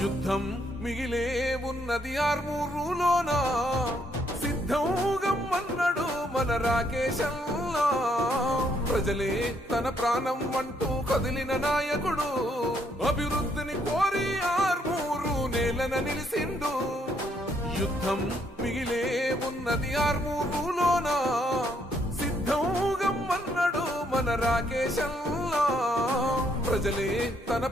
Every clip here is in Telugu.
యుద్ధం మిగిలే ఉన్నది ఆర్మూరులోనా సిద్ధం గమ్మన్నాడు మన రాకేశల్లా ప్రజలే తన ప్రాణం అంటూ కదిలిన నాయకుడు అభివృద్ధిని కోరి ఆర్మూరు నేలన నిలిసిండు యుద్ధం మిగిలే ఉన్నది ఆర్మూరులోనా సిద్ధం గమ్మన్నాడు మన రాకేశల్లా ప్రజలే తన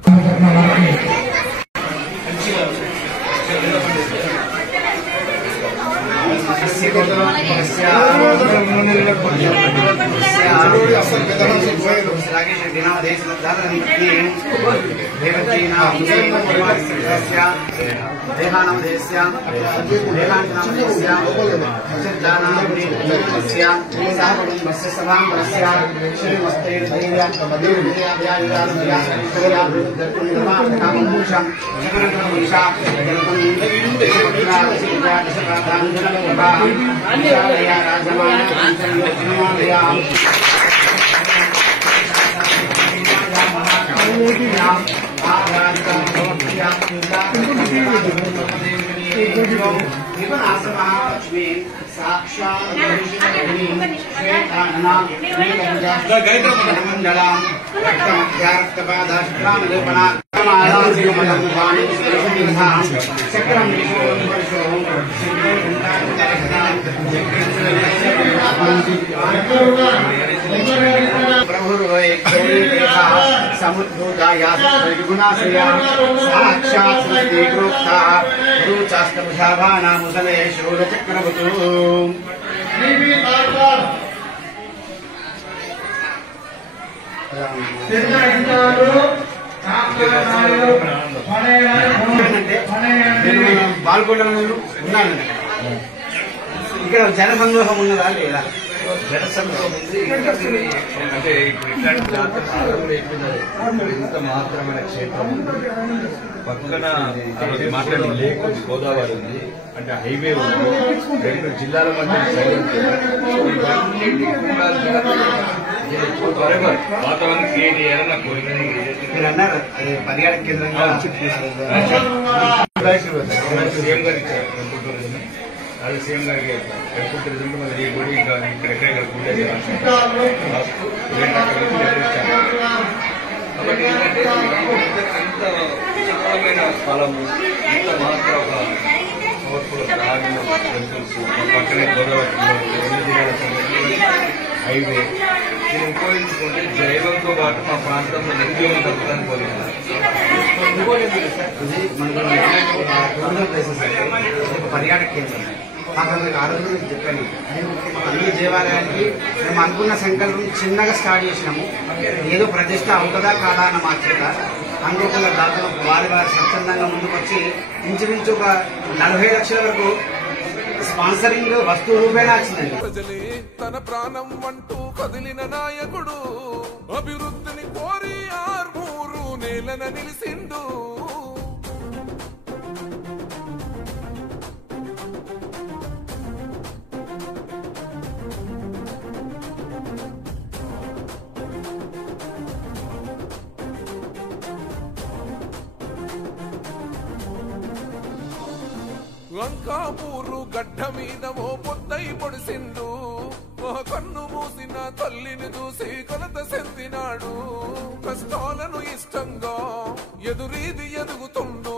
బాల్కొండలు ఉన్నాను ఇక్కడ జన సందోహం ఉన్నదా లేదా జన సందోహం ఉంది అంటే ఇప్పుడు ఇట్లాంటి జాతర ఇంత మాత్రమైన క్షేత్రం పక్కన మాట్లాడి లేక్ ఉంది గోదావరి ఉంది అంటే హైవే ఉంది 2 జిల్లాల మధ్య వాతావరణం క్రియేట్ చేయాలని నా కోరిక మీరు అన్నారు అది పర్యాటక కేంద్రంగా సీఎం గారు ఇచ్చారు టెంపుల్ టూరిజం అది సీఎం గారికి టెంపుల్ టూరిజం మళ్ళీ ఈ గుడి ఇక్కడ ఎక్కడెక్కడ పూజ కాబట్టి ఏంటంటే ఇంత విశాలమైన స్థలము ఇంత మాత్రం ఒక పవర్ఫుల్ టెంపుల్స్ పక్కనే గోదావరి హైవే దీన్ని ఉపయోగించుకుంటే జైవంతో పాటు మా ప్రాంతంలో నిరుద్యోగం తగ్గుతాను కోరుకుంటున్నాను. పర్యాటక కేంద్రం మాకు ఆరోగ్యం చెప్పాను అన్ని దేవాలయానికి మేము అనుకున్న సంకల్పం చిన్నగా స్టార్ట్ చేసినాము ఏదో ప్రతిష్ట అవుతుందా కాదా అన్న మాత్రమే అనుకోకుండా దాదాపు వారి స్వచ్ఛందంగా ముందుకొచ్చి ఇంచుమించు ఒక 40 లక్షల వరకు స్పాన్సరింగ్ వస్తువు రూపేణా వచ్చిందండి. ప్రజలే తన ప్రాణం అంటూ కదిలిన నాయకుడు అభివృద్ధిని కోరి ఆర్మూరు నేలన నిలిసిండు లంకాపూరు గడ్డ మీద ఓ పొద్దై పొడిసిండు కన్ను మూసిన తల్లిని చూసి కొలత చెందినాడు కష్టాలను ఇష్టంగా ఎదురీది ఎదుగుతుండు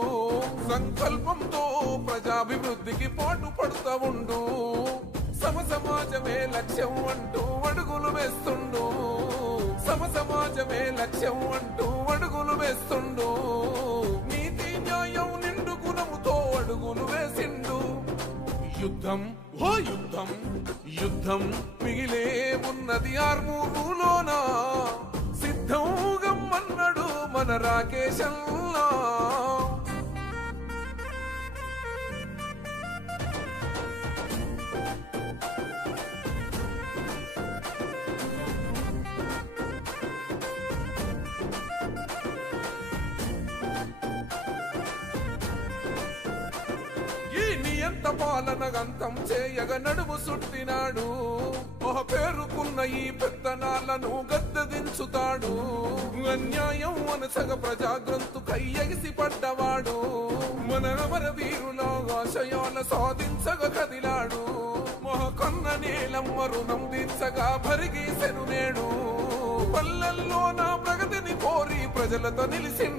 సంకల్పంతో ప్రజాభివృద్ధికి పాటు పడుతూ ఉండు సమాజమే లక్ష్యం అంటూ అడుగులు వేస్తుండు సమాజమే లక్ష్యం అంటూ అడుగులు వేస్తుండు నీతి న్యాయం నిండు గుణముతో అడుగులు వేసిండు యుద్ధం ఓ యుద్ధం యుద్ధం మిగిలే ఉన్నది ఆర్మూరులోనా సిద్ధం గమ్మన్నాడు మన రాకేశల్లా నియంత పాలన గంతం చేయగ నడుము సుట్టినాడు ఒక పేరుకున్న ఈ పెత్తనాలను గద్దదించుతాడు. అన్యాయం మనసగ ప్రజాగ్రంథుకై ఎగిసి పడ్డవాడు. మన అమర వీరుల ఆశయాల సాధించగ కదిలాడు. మహకన్న నేలమ్మ రుణం తీర్చగా భరిగీసెను నేడు. పల్లెల్లో నా ప్రగతిని కోరి ప్రజలతో నిలిసిండు.